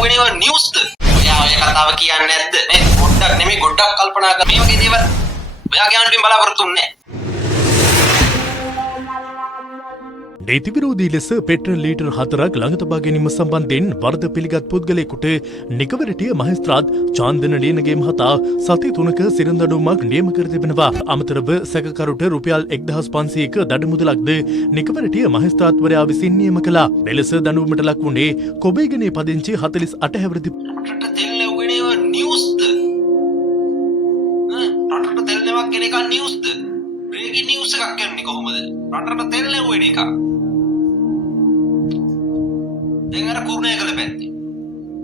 උගෙනව නිවුස්ද? ඔයා ඔය කතාව කියන්නේ නැද්ද? මේ පොඩ්ඩක් නෙමෙයි ගොඩක් කල්පනා කර මේ වගේ දේවල් ඔයාගේ ආණ්ඩුවෙන් බලාපොරොත්තු වෙන්නේ නැහැ. නීති විරෝධී ලෙස පෙට්‍රල් ලීටර් 4ක් ළඟ තබා ගැනීම සම්බන්ධයෙන් වරද පිළිගත් පුද්ගලයෙකුට නිකවරටිය මහේස්ත්‍රාත් චාන්දන ලියනගේ මහතා සති 3ක සිරන්දඩුවමක් නියම කර තිබෙනවා. අමතරව සැකකරුට රුපියල් 1500ක දඩමුදලක්ද නිකවරටිය මහේස්ත්‍රාත්වරයා විසින් නියම කළා. මෙලෙස දඬුවමට ලක් වුණේ කොබේගනේ පදිංචි 48 හැවිරිදි රටට තෙල් ලැබුණේව නිවුස්ද? රටට තෙල් ලැබක් කියන එක නිවුස්ද? බ්‍රේකින් නිවුස් එකක් කියන්නේ කොහොමද? රටට තෙල් ලැබුවේ එක. දැන් අර කුරුණෑගල පැත්තේ.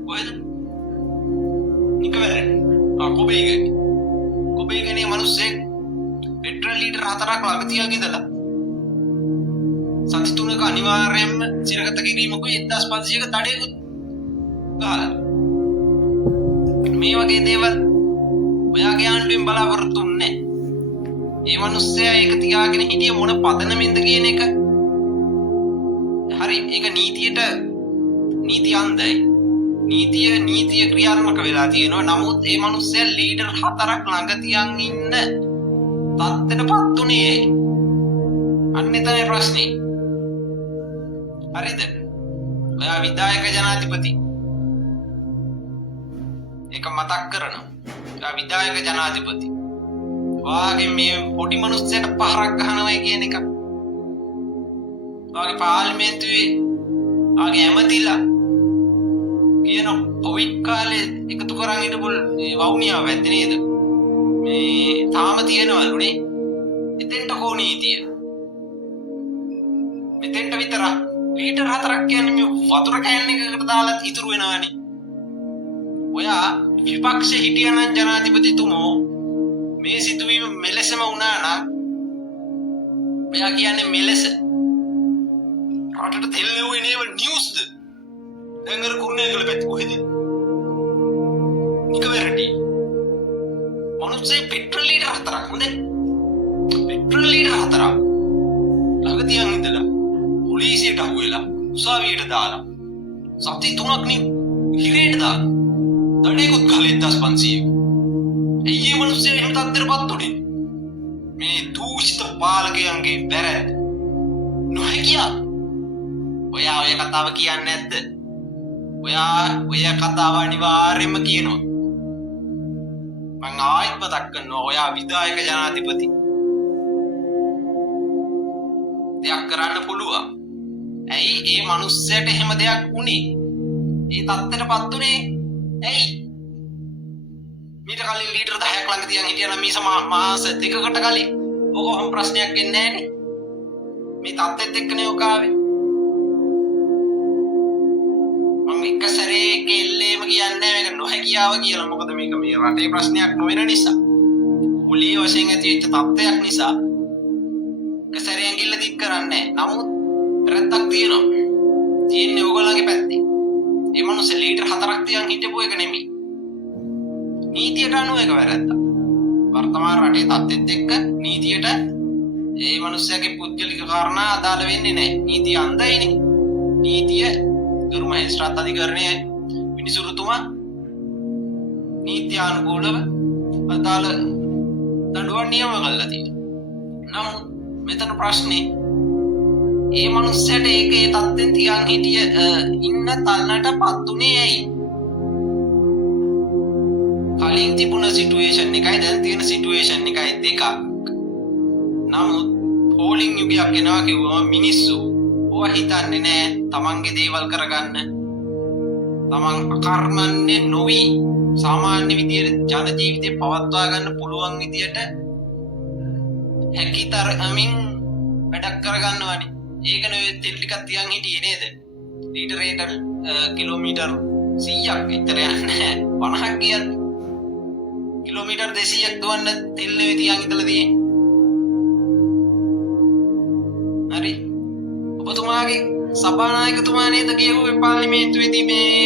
කොහෙද? නිකවරට. කොබේගනේ මිනිස්සේ පෙට්‍රල් ලීටර් 4ක් ළඟ තියාගෙන ඉඳලා සති 3ක අනිවාර්යයෙන්ම සිරගත කිරීමකුයි 1500ක දඩයකුත් ගහලා. මේ වගේ දේවල් ඔයාගේ ආණ්ඩුවෙන් බලාපොරොත්තු වෙන්නේ නැහැ. ඒ මිනිස්සයා ඒක තියාගෙන හිටියේ මොන පදනමෙන්ද කියන එක. හරි ඒක නීති අන්දයි. නීතිය ක්‍රියාත්මක වෙලා තියෙනවා. නමුත් ඒ මිනිස්සයා ලීඩර් 4ක් ළඟ තියන් ඉන්න තත්ත්වයටපත් උනේ. අන්නේ තමයි ප්‍රශ්නේ. හරිද? ඔයා විධායක ජනාධිපති. ඒක මතක් කරනවා. ඔයා විධායක ජනාධිපති. වාගේ මේ පොඩි මිනිස්සුන්ට පහරක් ගහනවා කියන එක. වාගේ පාර්ලිමේන්තුවේ වාගේ ඇමතිලා කියන කොවිඩ් කාලේ එකතු කරන් හිටපු වවුනියාව ඇත්ත නේද? මේ තාම තියෙනවලුනේ. එතෙන්ට කොනීතිය. මෙතෙන්ට විතර ලීටර් 4ක් කියන්නේ මේ වතුර කෑන් එකකට දාලා ඉතුරු වෙනවනේ. ඔයා විපක්ෂේ හිටියනම් ජනාධිපතිතුමෝ මේ සිදුවීම මෙලෙසම වුණා නම් ඔයා කියන්නේ මෙලෙස රටට තෙල් ලැබුවේ නේව නිවුස්ද? දැන් අර කුරුණෑගල පැත්තේ කොහෙද? නිකවරටි. මොනුසේ පෙට්‍රල් ලීටර් 4ක් හොඳේ. පෙට්‍රල් ලීටර් 4ක් ළඟ තියන් ඉඳලා පොලිසියට අහුවෙලා උසාවියට දාලා සති 3ක් නේ හිරේට දාලා දඩේකුත් ගහලා 1500. එయ్యේ මිනිස්සු එහෙම තත්ත්වයටපත් උනේ. මේ දූෂිත පාලකයන්ගේ වැරැද්ද. නොහැකියා. ඔයා ඔය කතාව කියන්නේ නැද්ද? ඔයා ඔය කතාව අනිවාර්යයෙන්ම කියනවා. මං ආයෙත් මතක් කරනවා ඔයා විධායක ජනාධිපති. දෙයක් කරන්න පුළුවන්. ඇයි ඒ මිනිස්සයාට එහෙම දෙයක් වුනේ? ඒ තත්ත්වයටපත් උනේ ඇයි? මීට කලින් ලීටර් 10ක් ළඟ තියන් හිටියනම් මේ මාස දෙකකට කලින් ඔහොම ප්‍රශ්නයක් එන්නේ නැහනේ. මේ තත්ත්වෙත් එක්කනේ ඔක ආවේ. මම එක සැරේ කෙල්ලේම කියන්නේ මේක නොහැකියාව කියලා. මොකද මේක මේ රටේ ප්‍රශ්නයක් නොවන නිසා. කුලිය වශයෙන් ඇතිවෙච්ච තත්ත්වයක් නිසා එක සැරේ ඇඟිල්ල දික් කරන්නේ නැහැ. නමුත් වැරද්දක් තියෙනවා. තියෙන්නේ ඕගොල්ලන්ගේ පැත්තේ. ඒ මිනිස්සු ලීටර් 4ක් තියන් හිටපු එක නෙමෙයි. නීතියට අනුව එක වැරද්දක්. වර්තමාන රටේ තත්ත්වෙත් එක්ක නීතියට ඒ මිනිස්සයාගේ පුද්ගලික කාරණා අදාළ වෙන්නේ නැහැ. නීතිය අන්දයිනේ. නීතිය ගරු මහේස්ත්‍රාත් අධිකරණයේ විනිසුරුතුමා නීත්‍යානුකූලව අදාළ දඬුවම් නියම කළා තියෙනවා. නමුත් මෙතන ප්‍රශ්නේ ඒ මිනිස්සයාට ඒ තත්ත්වෙන් තියන් හිටිය ඉන්න තැනටපත් උනේ ඇයි? කලින් තිබුණ සිටුේෂන් එකයි දැන් තියෙන සිටුේෂන් එකයි දෙකක්. නමුත් පෝලිං යුගයක් එනවා කිව්වම මිනිස්සු ඔය හිතන්නේ නැහැ තමන්ගේ දේවල් කරගන්න. තමන් අකර්මන්නේ නොවි සාමාන්‍ය විදියට ජන ජීවිතේ පවත්වා ගන්න පුළුවන් විදියට හැකිතරමින් වැඩක් කරගන්නවනේ. ඒක නෙවෙයි තෙල් ටිකක් තියන් හිටියේ නේද? ලීටරේට කිලෝමීටර් 100ක් විතර යන්නේ 50ක් කියන්නේ. කිලෝමීටර් 200ක් දුවන්න තෙල් නෙවෙයි තියන් ඉඳලා තියෙන්නේ. හරි. ඔබතුමාගේ සභානායකතුමා නේද කියුවේ පාර්ලිමේන්තුවේදී මේ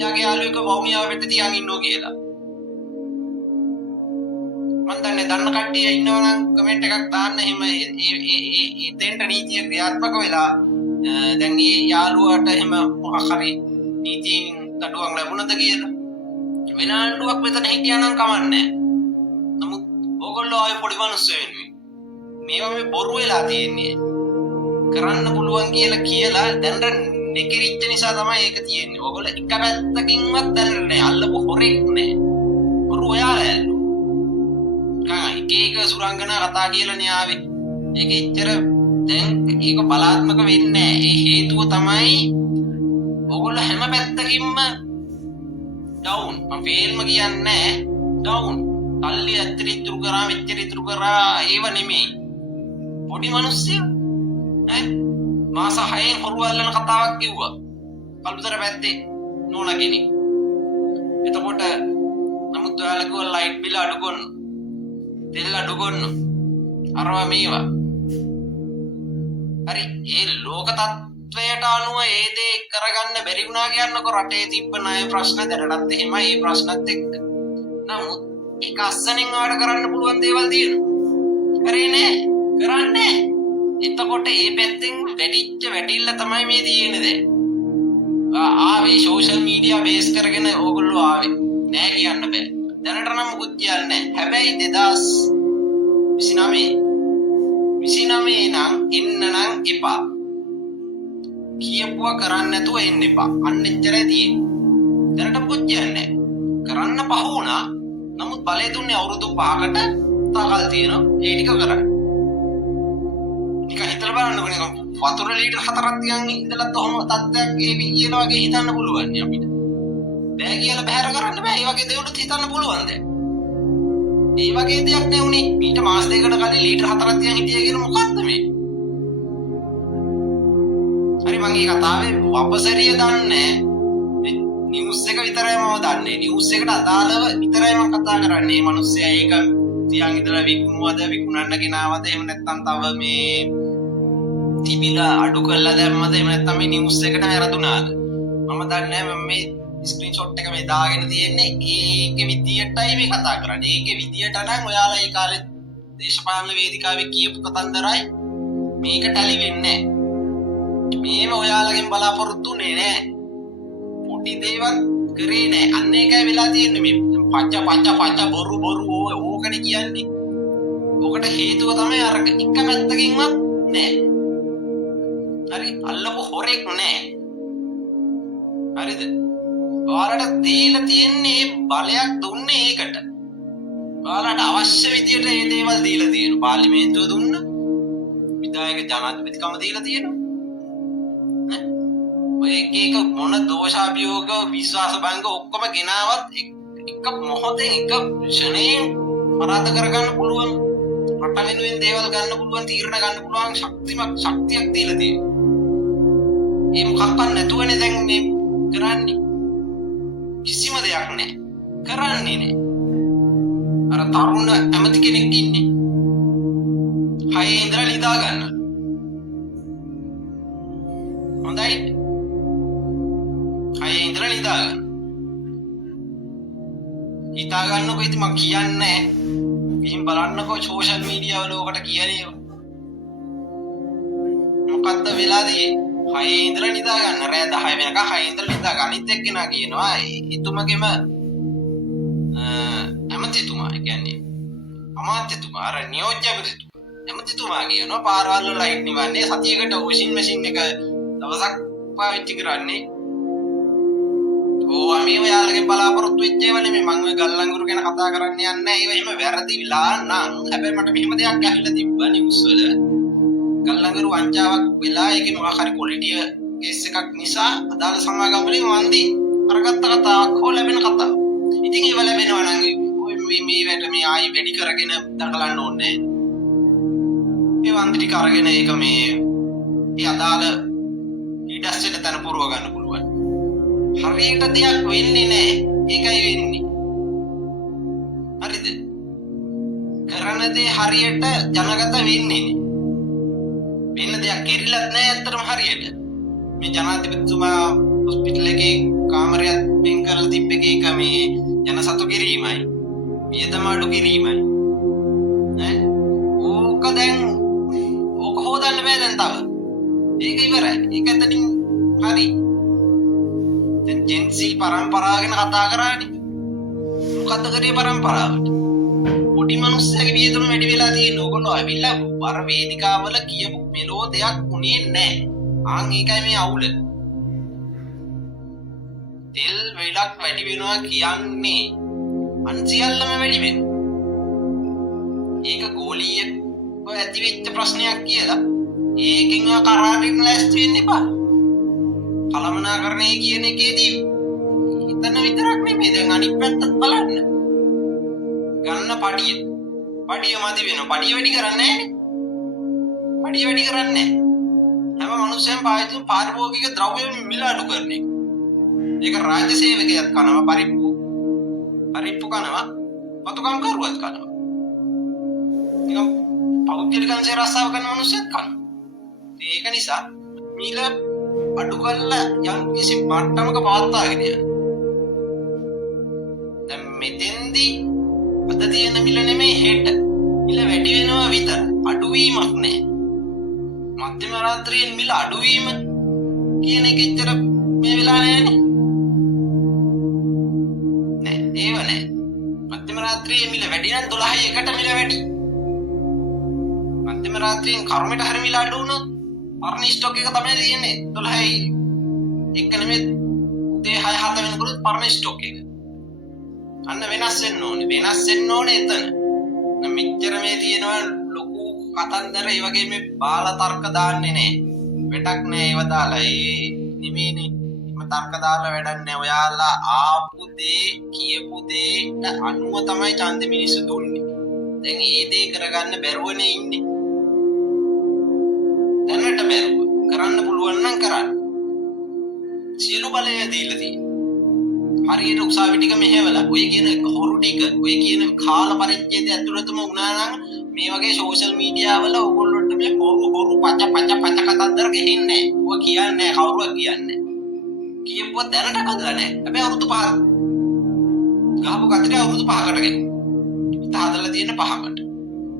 යාගේ යාළුවෙක් වවුනියාව වෙත තියන් ඉන්නෝ කියලා. මන් දන්න කට්ටිය ඉන්නවා නම් කමෙන්ට් එකක් දාන්න. එහෙම ඒ දෙන්න නීතිය ක්‍රියාත්මක වෙලා දැන් මේ යාළුවාට එහෙම මොකක් හරි නීතියෙන් අඩුවක් ලැබුණද කියලා. වෙන ආණ්ඩුවක් මෙතන හිටියා නම් කමන්නේ. නමුත් ඕගොල්ලෝ ආයේ පොඩි මිනිස්සු වෙන්නේ. මේවා මේ බොරු වෙලා තියෙන්නේ. කරන්න පුළුවන් කියලා දැන් නෙකිරිච්ච නිසා තමයි ඒක තියෙන්නේ. ඕගොල්ලෝ එක පැත්තකින්වත් දැනන්නේ නැහැ. අල්ලපු හොරෙක් නැහැ. බොරු ඔයාලා ඇල්ලු. එක සුරංගනා කතා කියලානේ ආවේ. ඒක එච්චර දැන් ඒක බලාත්මක වෙන්නේ නැහැ. ඒ හේතුව තමයි ඕගොල්ලෝ හැම පැත්තකින්ම ඩවුන්. මම ෆේල්ම කියන්නේ ඩවුන්. තල්ලි ඇත්තට ඉතුරු කරා මෙච්චර ඉතුරු කරා ඒව නෙමෙයි. පොඩි මිනිස්සු මාස 6න් හොරු අල්ලන කතාවක් කිව්වා. කල්පතර පැත්තේ නෝනා කෙනෙක්. එතකොට නමුත් ඔයාලා කිව්වා ලයිට් බිල අඩු කරන්න. තෙල් අඩු කරන්න. අරවා මේවා. හරි ඒ ලෝක තත්ත්වයට අනුව ඒ දේ කරගන්න බැරි වුණා කියන්නකො රටේ තිබ්බ ණය ප්‍රශ්න දැනටත් එහෙමයි ඒ ප්‍රශ්නත් එක්ක. නමුත් ඒක අස්සනින් ආවට කරන්න පුළුවන් දේවල් තියෙනවා. හරි නේ? කරන්නේ. එතකොට මේ පැත්තෙන් වැටිල්ල තමයි මේ තියෙන්නේ දැන්. ආවේ සෝෂල් මීඩියා බේස් කරගෙන ඕගොල්ලෝ ආවේ. නෑ කියන්න බෑ. දැනට නම් මුකුත් කියන්නේ නෑ. හැබැයි 2029 නම් එන්න නම් එපා. කියපුවා කරන්න නැතුව එන්න එපා. අන්න එච්චරයි තියෙන්නේ. දැනට මුකුත් කියන්නේ නෑ. කරන්න පහ වුණා. නමුත් බලය දුන්නේ අවුරුදු 5කට තාකල් තියෙනවා. ඒ ටික කරන්න. නිකන් හිතලා බලන්නකො නිකන් වතුර ලීටර් 4ක් තියන් ඉඳලා තොම තත්ත්වයක් ඒ විදියට වගේ හිතන්න පුළුවන් නේ අපිට. බෑ කියලා බහැර කරන්න බෑ. ඒ වගේ දේවලුත් හිතන්න පුළුවන් දැන්. ඒ වගේ දෙයක් නේ උනේ. ඊට මාස දෙකකට කලින් ලීටර් 4ක් තියන් හිටිය කියන මොකද්ද මේ? හරි මම මේ කතාවේ වපසරිය දන්නේ නිවුස් එක විතරයි මම දන්නේ. නිවුස් එකට අදාළව විතරයි මම කතා කරන්නේ. මේ මිනිස්සයා ඒක තියන් ඉඳලා විකුණුවද විකුණන්න ගෙනාවද එහෙම නැත්නම් තව මේ තිබිලා අඩු කරලා දැම්මද එහෙම නැත්නම් මේ නිවුස් එකට වැරදුනාද මම දන්නේ නැහැ. මම මේ ස්ක්‍රීන්ෂොට් එක මේ දාගෙන තියෙන්නේ ඒකේ විදියටයි මේ කතා කරන්නේ. ඒකේ විදියට නම් ඔයාලා ඒ කාලේ දේශපාලන වේදිකාවේ කියපු කතන්දරයි මේක ටැලි වෙන්නේ නැහැ. මේව ඔයාලගෙන් බලාපොරොත්තු වෙන්නේ නැහැ. පොඩි දේවල් කරේ නැහැ. අන්න ඒකයි වෙලා තියෙන්නේ. මේ පච්ච බොරු ඕකනේ කියන්නේ. ඔකට හේතුව තමයි අර එක පැත්තකින්වත් නැහැ. හරි අල්ලපු හොරෙක් නැහැ. හරිද? ඔයාලට දීලා තියෙන්නේ බලයක් දුන්නේ ඒකට. ඔයාලට අවශ්‍ය විදියට මේ දේවල් දීලා තියෙනවා. පාර්ලිමේන්තුව දුන්න. විධායක ජනාධිපතිකම දීලා තියෙනවා. ඔය එක මොන දෝෂාභියෝග විශ්වාස භංග ඔක්කොම ගෙනාවත් එක මොහොතේ එක ක්ෂණයෙන් පරාද කරගන්න පුළුවන්. රට වෙනුවෙන් දේවල් ගන්න පුළුවන්, තීරණ ගන්න පුළුවන් ශක්තියක් දීලා තියෙනවා. ඒ මොකක්වත් නැතුවනේ දැන් මේ කරන්නේ. කිසිම දෙයක් නැහැ. කරන්නේ නැහැ. අර තරුණ ඇමති කෙනෙක් ඉන්නේ. හයේ ඉඳලා ලිදා ගන්න. හොඳයි. හයේ ඉඳලා ලිදා ගන්න. හිතා ගන්නකො ඉතින් මම කියන්නේ ගිහින් බලන්නකො සෝෂල් මීඩියා වල ඔකට කියන්නේ මොකද්ද වෙලාදී 6 ඉඳලා නිදා ගන්න රෑ 10 වෙනකන් 6 ඉඳලා නිදා ගන්න. අනිත් එක්කෙනා කියනවා ඊතුමගෙම ඇමතිතුමා කියන්නේ අමාත්‍යතුමා අර නියෝජ්‍යපතිතුමා ඇමතිතුමා කියනවා පාරවල් වල ලයිට් නිවන්නේ සතියකට වොෂින් මැෂින් එක දවසක් පාවිච්චි කරන්නේ. ඕවා මේ ඔයාලගේ බලාපොරොත්තු වෙච්ච ඒවා නෙමෙයි. මම ඔය ගල්ලංගුරු ගැන කතා කරන්න යන්නේ නැහැ. ඒවා එහෙම වැරදිලා නම් හැබැයි මට මෙහෙම දෙයක් ඇහිලා තිබ්බා නිවුස් වල. ගල්ලංගුරු වංචාවක් වෙලා ඒකේ මොකක් හරි පොලිටිය කේස් එකක් නිසා අදාළ සමාගම් වලින් වන්දි අරගත්ත කතාවක් හෝ ලැබෙන කතාවක්. ඉතින් ඒව ලැබෙනවා නම් මේ වැඩ මේ ආයි වැඩි කරගෙන දකලන්න ඕනේ නැහැ. ඒ වන්දි ටික අරගෙන ඒක මේ ඒ අදාළ ඊටස්ටට තන පුරව ගන්න පුළුවන්. හරියට දෙයක් වෙන්නේ නැහැ. ඒකයි වෙන්නේ. හරිද? කරන දේ හරියට ජනගත වෙන්නේ නැහැ. වෙන දෙයක් කෙරිලත් නැහැ ඇත්තටම හරියට. මේ ජනාධිපතිතුමා හොස්පිටල් එකේ කාමරයක් වෙන් කරලා තිබ්බ එක මේ ජන සතු කිරීමයි. වියදම අඩු කිරීමයි. ඈ ඕක දැන් ඕක හොදන්න බෑ දැන් තව. ඒක ඉවරයි. ඒක ඇත්තටින් හරි. දැන් ජෙන්සි පරම්පරාව ගැන කතා කරානේ. මොකද්ද කරේ පරම්පරාවට? පොඩි මිනිස්සුගේ වියදම වැඩි වෙලා තියෙන ඕගොල්ලෝ ඇවිල්ලා අර වේදිකාවල කියපු මෙලෝ දෙයක් උනේ නැහැ. ආන් ඒකයි මේ අවුල. තෙල් වේලක් වැඩි වෙනවා කියන්නේ අන් සියල්ලම වැඩි වෙනවා. ඒක ගෝලීය ඇති වෙච්ච ප්‍රශ්නයක් කියලා ඒකෙන් කරාරින් ලැස්ති වෙන්න එපා. කලමනාකරණය කියන එකේදී හිතන විතරක් නෙමෙයි දැන් අනිත් පැත්තත් බලන්න. ගන්න පඩිය මදි වෙනවා. පඩිය වැඩි කරන්නේ නැහැනේ. පඩිය වැඩි කරන්නේ නැහැ. හැම මිනිස්සෙම පාවිච්චි පාරිභෝගික ද්‍රව්‍ය මිල අඩු කරන එක. ඒක රාජ්‍ය සේවකයෙක් කනවා පරිප්පු කනවා වතුකම් කරුවත් කනවා. නිකම් පෞද්ගලික අංශේ රස්සාව කරන මිනිස්සුත් කනවා. ඒක නිසා මිල අඩු කරලා යම් කිසි මට්ටමක පවත්වාගෙන යනවා. දැන් මෙතෙන්දී අද තියෙන මිල නෙමෙයි හෙට මිල වැඩි වෙනවා විතර අඩුවීමක් නෑ. මධ්‍යම රාත්‍රියේ මිල අඩුවීම කියන එක ඇත්තට මේ වෙලා නෑනේ. නෑ ඒව නෑ. මධ්‍යම රාත්‍රියේ මිල වැඩි නම් 12යි එකට මිල වැඩි. මධ්‍යම රාත්‍රියෙන් කර්මයට හරි මිල අඩු වුණොත් පරණ ස්ටොක් එක තමයි තියෙන්නේ 12යි එක නෙමෙයි උදේ 6-7 වෙනකොට පරණ ස්ටොක් එක. අන්න වෙනස් වෙන්න ඕනේ එතන. මෙච්චර මේ තියෙනවා ලොකු කතන්දර ඒ වගේ මේ බාල තර්ක දාන්නේ නැහැ. වැඩක් නැහැ ඒව දාලා. ඒ නෙමෙයිනේ. මේ තර්ක දාලා වැඩක් නැහැ. ඔයාලා ආපු දේ කියපු දේට අනුව තමයි ඡන්ද මිනිස්සු දුන්නේ. දැන් ඒ දේ කරගන්න බැරුවනේ ඉන්නේ. දැනට බැරුව. කරන්න පුළුවන් නම් කරන්න. සියලු බලය දීලා තියෙනවා. හරියට උසාවි ටික මෙහෙवला ඔය කියන හොරු ටික ඔය කියන කාල පරිච්ඡේදය ඇතුළතම වුණා නම් මේ වගේ සෝෂල් මීඩියා වල ඕගොල්ලොන්ට මේ හොරු පච කතන්දර ගෙහින්නේ ඔය කියන්නේ කවුරුවත් කියන්නේ කියපුවා දැනට කදලා නැහැ හැබැයි අවුරුදු 5ක් ගහපු කතරේ අවුරුදු 5කට ගෙන හිත හදලා තියෙන 5කට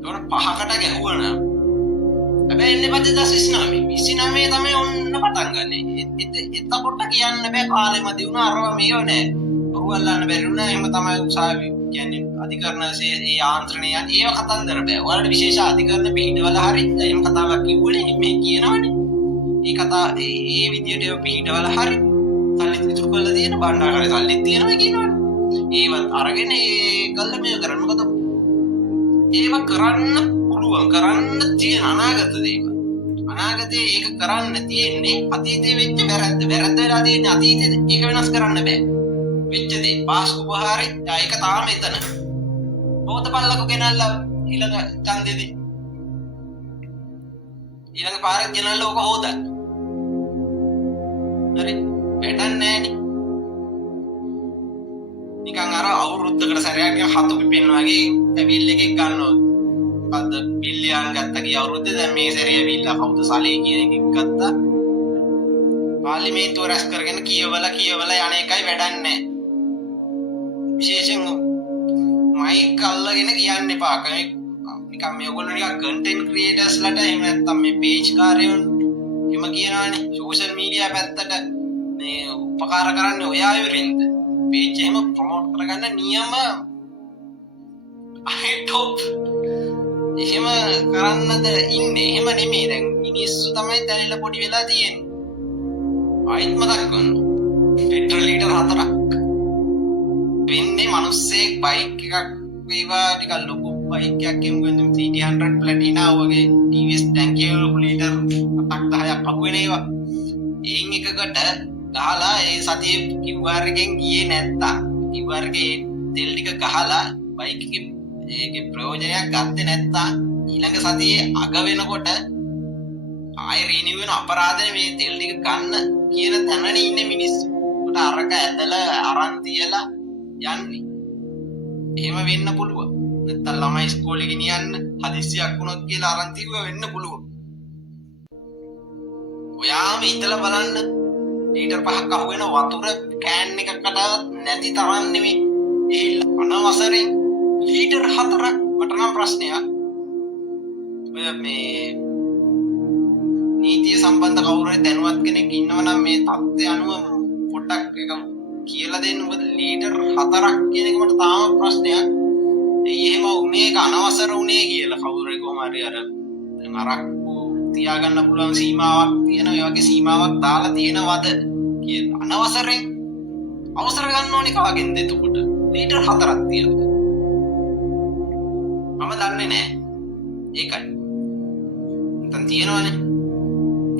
ඒකට 5කට ගැහුවා නම් හැබැයි එන්නේ පස්සේ 29 තමයි ඔන්න පටන් ගන්නෙ. එතකොට කියන්න බෑ කාලෙ මදි වුණා අරව මේව නෑ. ඔරුවල්ලාන්න බැරි වුණා එහෙම තමයි උසාවි කියන්නේ අධිකරණයේ ඒ ආන්ත්‍රණයන් ඒව කතන්දර බෑ. ඔයාලට විශේෂ අධිකරණ පිටවල හරි එහෙම කතාවක් කිව්වනේ මේ කියනවනේ. ඒ කතා ඒ විදියට ඒව පිටවල හරි සල්ලි ඉතුරු කරලා තියෙන බණ්ඩාරේ සල්ලි තියෙනවා කියනවනේ. ඒවත් අරගෙන ඒ කල්ල මේ කරන්න මොකද? ඒව කරන්න පුළුවන් කරන්න තියෙන අනාගත දේවල්. අනාගතේ ඒක කරන්න තියෙන්නේ අතීතයේ වෙච්ච වැරද්ද. වැරද්ද වෙලා තියෙන්නේ අතීතේ ඒක වෙනස් කරන්න බෑ. වෙච්ච දේ පාස්කු පහරි ඒක තාම එතන. බෝත පල්ලක ගෙනල්ලා ඊළඟ ඡන්දෙදී. ඊළඟ පාරක් ගෙනල්ලා ඕක හොදන්න. හරි වැඩක් නෑනේ. නිකන් අර අවුරුද්දකට සැරයක් හතු පිපෙන්න වගේ ඇවිල් එකක් ගන්නවා. අද බිලියන් ගත්තා කිය අවුරුද්දේ දැන් මේ සැරේ ඇවිල්ලා කවුද සලේ කියන එකක් ගත්තා. පාර්ලිමේන්තුව රැස් කරගෙන කියවලා යන එකයි වැඩක් නැහැ. විශේෂයෙන් මයික් අල්ලගෙන කියන්න එපා. නිකන් මේගොල්ලෝ නිකන් කන්ටෙන්ට් ක්‍රියේටර්ස්ලාට එහෙම නැත්නම් මේ පේජ් කාර්යයන් එහෙම කියනවානේ. සෝෂල් මීඩියා පැත්තට මේ උපකාර කරන්නේ ඔය ආයුරින්ද. පේජ් එහෙම ප්‍රොමෝට් කරගන්න නියම අහිටොප් එහෙම කරන්නද ඉන්නේ. එහෙම නෙමෙයි. දැන් මිනිස්සු තමයි දැනෙලා පොඩි වෙලා තියෙන්නේ. ආයිත් මතක් කරනවා. පෙට්‍රල් ලීටර් 4ක් වෙන්නේ මිනිස්සෙක් බයික් එකක් වේවා ටිකක් ලොකු බයික් එකක් එමුගෙන් CT100 ප්ලැටිනා වගේ TVS ටැංකිය ලොකු ලීටර් 10ක් අහුවෙන ඒවා. එයින් එකකට ගහලා ඒ සතියේ QR එකෙන් ගියේ නැත්තම් QR එකේ තෙල් ටික ගහලා බයික් එකේ ඒකේ ප්‍රයෝජනයක් ගත්තේ නැත්තම් ඊළඟ සතියේ අග වෙනකොට ආයෙ රිනිව් වෙන අපරාධනේ මේ තෙල් ටික ගන්න කියන තැනනේ ඉන්නේ මිනිස්සු. උට අරක ඇදලා අරන් තියලා යන්නේ. එහෙම වෙන්න පුළුවන්. නැත්තම් ළමයි ඉස්කෝලේ ගෙනියන්න හදිස්සියක් වුණොත් කියලා අරන් තියුවා වෙන්න පුළුවන්. ඔයාම හිතලා බලන්න ලීටර් 5ක් අහුවෙන වතුර කෑන් එකකට නැති තරම් නෙමෙයි. ඒ අනවසරෙන් ලීටර් 4ක් මට නම් ප්‍රශ්නයක්. ඔය මේ නීතිය සම්බන්ධ කවුරු හරි දැනුවත් කෙනෙක් ඉන්නවා නම් මේ තත්ත්වය අනුව පොඩ්ඩක් ඒක කියලා දෙන්න. මොකද ලීටර් 4ක් කියන එක මට තාම ප්‍රශ්නයක්. එහෙම උනේ අනවසර උනේ කියලා කවුරුරේ කොහොම හරි අර දැන් අරක්කු තියාගන්න පුළුවන් සීමාවක් තියෙන ඒ වගේ සීමාවක් දාලා තියෙනවද කියලා. අනවසරෙන් අවසර ගන්න ඕනේ කාගෙන්ද එතකොට? ලීටර් 4ක් තියලා. මම දන්නේ නැහැ. ඒකයි. නැත්නම් තියනවනේ.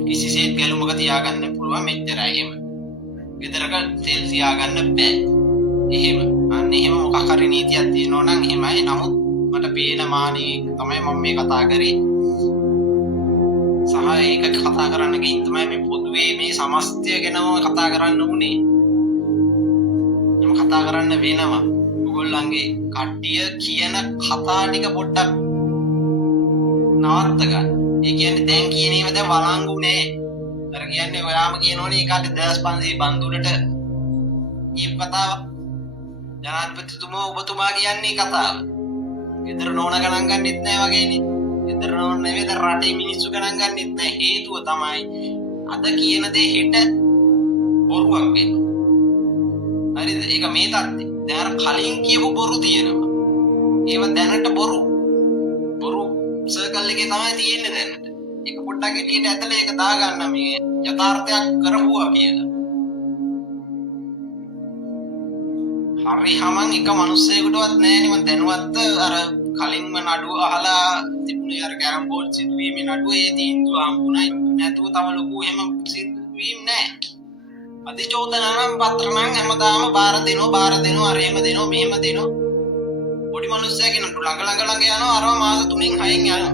කිසිසේත් ගැලුමක තියාගන්න පුළුවන් මෙච්චරයි එහෙම. ගෙදරක තෙල් තියාගන්න බෑ. එහෙම. අන්න එහෙම මොකක් හරි නීතියක් තියෙනවා නම් එහෙමයි. නමුත් මට පේන මානේ තමයි මම මේ කතා කරේ. සහ ඒක කතා කරන්න ගිහින් තමයි මේ පොදුවේ මේ සමස්තය ගැනම කතා කරන්න උනේ. මම කතා කරන්න වෙනවා. ඔයගොල්ලන්ගේ කට්ටිය කියන කතා ටික පොඩ්ඩක් නවත්ත ගන්න. ඒ කියන්නේ දැන් කියන ඒවා දැන් වළංගු නෑ. අර කියන්නේ ඔයාම කියනෝනේ ඒකට 2500 බන්දුලට ඊප කතාව. ජනාධිපතිතුමා ඔබතුමා කියන්නේ කතාව. ගෙදර නෝන ගණන් ගන්නෙත් නෑ වගේනේ. ගෙදර නෝන නෙවෙයි දැන් රටේ මිනිස්සු ගණන් ගන්නෙත් නෑ. හේතුව තමයි අද කියන දේ හෙට බොරුවක් වෙනවා. හරිද? ඒක මේ தත්ත්වය. දැන් අර කලින් කියපු බොරු තියෙනවා. ඒව දැනට බොරු සර්කල් එකේ තමයි තියෙන්නේ දැනට. ඒක පොඩ්ඩක් එළියට ඇතලා ඒක දාගන්න මේ යථාර්ථයක් කරපුවා කියලා. හරි හැමං එක මිනිස්සෙකුටවත් නෑනේ මම දැනුවත් අර කලින්ම නඩුව අහලා තිබුණේ අර කැරම් බෝඩ් සිදුවීමේ නඩුව ඒ තීන්දුව හම්බුණා. නැතුව තව ලොකු එහෙම සිදුවීම් නෑ. අධිචෝදනානම් පත්‍ර නම් හැමදාම බාර දෙනවා අර එහෙම දෙනවා මෙහෙම දෙනවා. පොඩි මිනිස්සයා කෙනෙක් ළඟ යනවා අරව මාස 3න් 6න් යනවා.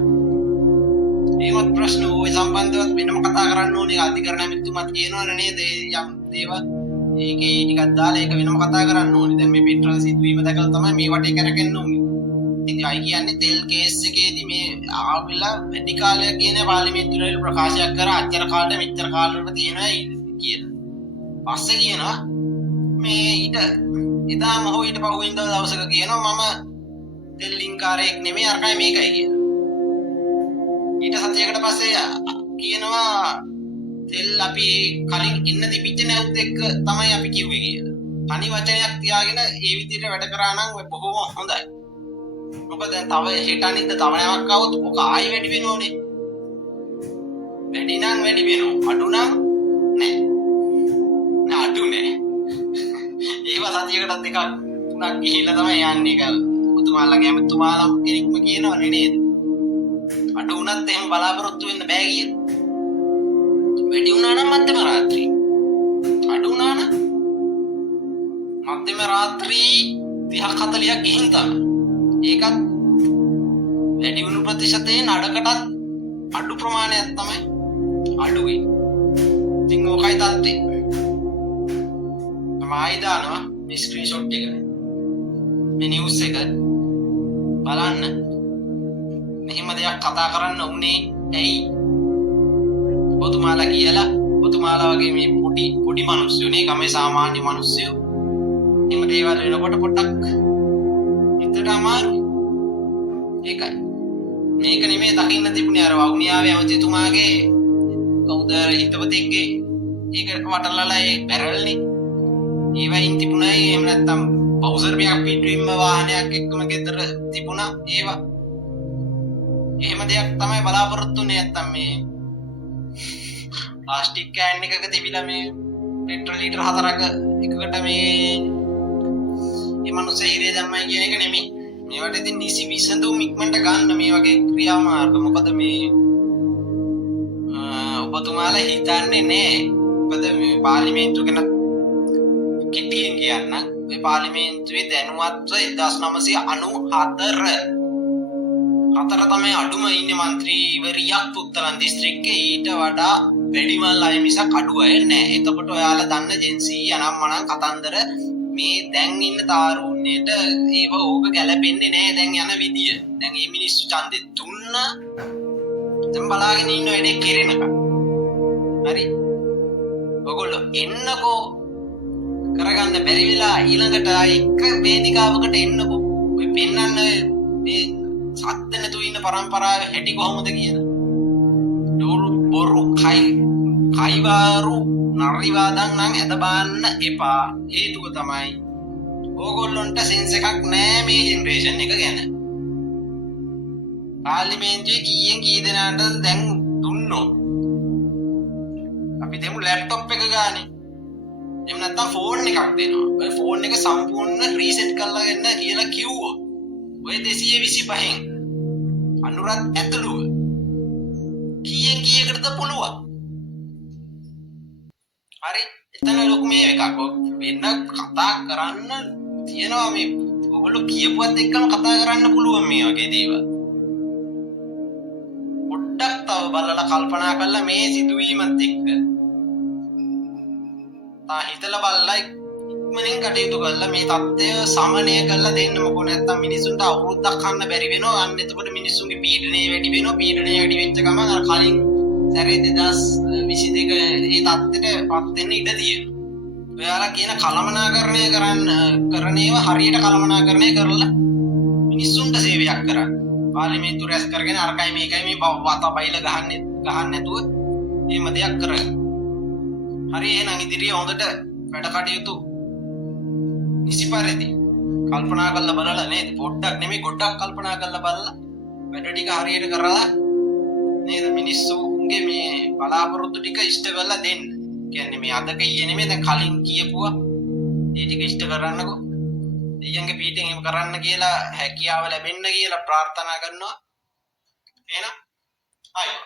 ඒවත් ප්‍රශ්න ওই සම්බන්ධවත් වෙනම කතා කරන්න ඕනේ. අධිකරණ ඇමතිතුමත් කියනවනේ නේද යම් දේවල් ඒකේ ටිකක් දාලා ඒක වෙනම කතා කරන්න ඕනේ. දැන් මේ පෙට්‍රල් සිදුවීම දැකලා තමයි මේ වටේ කරගෙන උනේ. ඉතින් අය කියන්නේ තෙල් කේස් එකේදී මේ ආවිලා වැඩි කාලයක් කියන පාර්ලිමේන්තුවේ ප්‍රකාශයක් කරා අච්චර කාලෙ මෙච්චර කාලෙකට තියෙනවා කියලා. පස්සේ කියනවා මේ එදාම හෝ ඊට පහුවෙන්ද දවසක කියනවා මම තෙල් ලින්කාරයෙක් නෙමෙයි අරකයි මේකයි කියලා. ඊට සතියකට පස්සේ කියනවා තෙල් අපි කලින් ඉන්න තිබිච්ච නැවුත් එක්ක තමයි අපි කිව්වේ කියලා. තනි වචනයක් තියාගෙන ඒ විදිහට වැඩ කරා නම් බොහොම හොඳයි. මොකද දැන් තව හෙට අනිද්ද තව නැවක් આવොත් ඔක ආයෙ වැඩි වෙනෝනේ. වැඩි නම් වැඩි වෙනවා. අඩු නම් නෑ. අඩු නෑ. ඒව සතියකට දෙකක් තුනක් ගිහිල්ලා තමයි යන්නේ කල්. ඔබතුමාලගේ ඇමතුමාලා කෙනෙක්ම කියනවනේ නේද? අඩු වුණත් එහෙම බලාපොරොත්තු වෙන්න බෑ කියලා. වැඩි වුණා නම් මධ්‍යම රාත්‍රී. අඩු වුණා නම් මධ්‍යම රාත්‍රී 30ක් 40ක් ගිහින් තමයි. ඒකත් වැඩි වුණු ප්‍රතිශතයේ නඩකටත් අඩු ප්‍රමාණයක් තමයි අඩුයි. ඉතින් ඕකයි තත්ත්වය. තමයි දානවා මේ ස්ක්‍රීන්ෂොට් එක. මේ නිවුස් එක බලන්න. මෙහෙම දෙයක් කතා කරන්න උනේ ඇයි? ඔබතුමාලා කියලා ඔබතුමාලා වගේ මේ පොඩි මිනිස්සු නේ ගමේ සාමාන්‍ය මිනිස්සු. එහෙම දේවල් වෙනකොට පොඩ්ඩක් හිතට අමාරු. ඒකයි. මේක නෙමෙයි දකින්න තිබුණේ අර වවුනියාවේ ඇමතිතුමාගේ කවුද හිතවතෙක්ගේ ඒක වටලලා ඒ බැරල්නේ. ඒවයින් තිබුණා එහෙම නැත්තම් බවුසර් එකක් පිටුවින්ම වාහනයක් එක්කම ගෙදර තිබුණා ඒවා. එහෙම දෙයක් තමයි බලාපොරොත්තු වෙන්නේ නැත්තම් මේ ප්ලාස්ටික් කෑන් එකක තිබිලා මේ පෙට්‍රල් ලීටර් 4ක එකකට මේ මනුස්ස හිරේ දැම්මයි කියන එක නෙමෙයි. මේවට ඉතින් නිසි විසඳුම් ඉක්මනට ගන්න මේ වගේ ක්‍රියාමාර්ග. මොකද මේ ඔබතුමාලා හිතන්නේ නෑ. මොකද මේ පාර්ලිමේන්තුව ගැන කිටියෙන් කියන්න මේ පාර්ලිමේන්තුවේ දැනුවත්ව 1994 තමයි අඩුම ඉන්නේ മന്ത്രിවරියක් පුත්තලන් දිස්ත්‍රික්කේ. ඊට වඩා වැඩිමල් අය මිසක් අඩු අය නෑ. එතකොට ඔයාලා දන්න ජෙන්සී අනම්මනම් කතන්දර මේ දැන් ඉන්න තාරුණ්‍යයට ඒව ඕක ගැලපෙන්නේ නෑ දැන් යන විදිය. දැන් මේ මිනිස්සු ඡන්දෙ දුන්නා. දැන් බලාගෙන ඉන්න වැඩේ කෙරෙනකම්. හරි. ඔයගොල්ලෝ එන්නකෝ කරගන්න බැරි වෙලා ඊළඟට එක වේදිකාවකට එන්නකෝ. ඔය පෙන්නන්න මේ සත්‍ය නැතු ඉන්න පරම්පරාවේ හැටි කොහොමද කියන. බොරු කයිවාරු නරිවාදන් නම් ඇද බාන්න එපා. හේතුව තමයි ඕගොල්ලොන්ට සෙන්ස් එකක් නෑ මේ ජෙනරේෂන් එක ගැන. පාර්ලිමේන්තුවේ කීයෙන් කී දෙනාට දැන් දුන්නොත් අපි දෙමු ලැප්ටොප් එක ගානේ. එහෙම නැත්නම් ෆෝන් එකක් දෙනවා. ඔය ෆෝන් එක සම්පූර්ණ රීසෙට් කරලා ගන්න කියලා කිව්වොත් ඔය 225න් අනුරත් ඇතුළුව කීයෙන් කීයකටද පුළුවන්? හරි. එතන ලොකු මේ එකක් වෙන කතා කරන්න තියෙනවා මේ ඔයගොල්ලෝ කියපුවත් එක්කම කතා කරන්න පුළුවන් මේ වගේ දේවල්. පොඩ්ඩක් තව බලලා කල්පනා කරලා මේ සිදුවීමත් එක්ක හිතලා බලලා ඉක්මනින් කටයුතු කරලා මේ தත්ත්වය සමනය කරලා දෙන්න. මොකෝ නැත්තම් මිනිසුන්ට අවුරුද්දක් කන්න බැරි වෙනවා. අන්න එතකොට මිනිසුන්ගේ පීඩනය වැඩි වෙනවා. පීඩනය වැඩි වෙච්ච ගමන් අර කලින් සැරේ 2022 මේ தත්ත්වෙටපත් වෙන්න ඉඩ තියෙනවා. ඔයාලා කියන කළමනාකරණය කරන ඒවා හරියට කළමනාකරණය කරලා මිනිසුන්ට සේවයක් කරන්න. පාර්ලිමේන්තුව රැස් කරගෙන අරකයි මේකයි මේ වත බයිල ගහන්න නැතුව එහෙම දෙයක් කරගන්න. හරි එහෙනම් ඉදිරියේ හොඳට වැඩ කටයුතු නිසි පරිදි කල්පනා කරලා බලලා නේද? පොඩ්ඩක් නෙමෙයි ගොඩක් කල්පනා කරලා බලලා වැඩ ටික හරියට කරලා නේද මිනිස්සුන්ගේ මේ බලාපොරොත්තු ටික ඉෂ්ට කරලා දෙන්න. කියන්නේ මේ අද කීයේ නෙමෙයි දැන් කලින් කියපුවා ඒ ටික ඉෂ්ට කරන්නකෝ. දෙයියන්ගේ පිටින් එහෙම කරන්න කියලා හැකියාව ලැබෙන්න කියලා ප්‍රාර්ථනා කරනවා. එහෙනම් ආයෙත්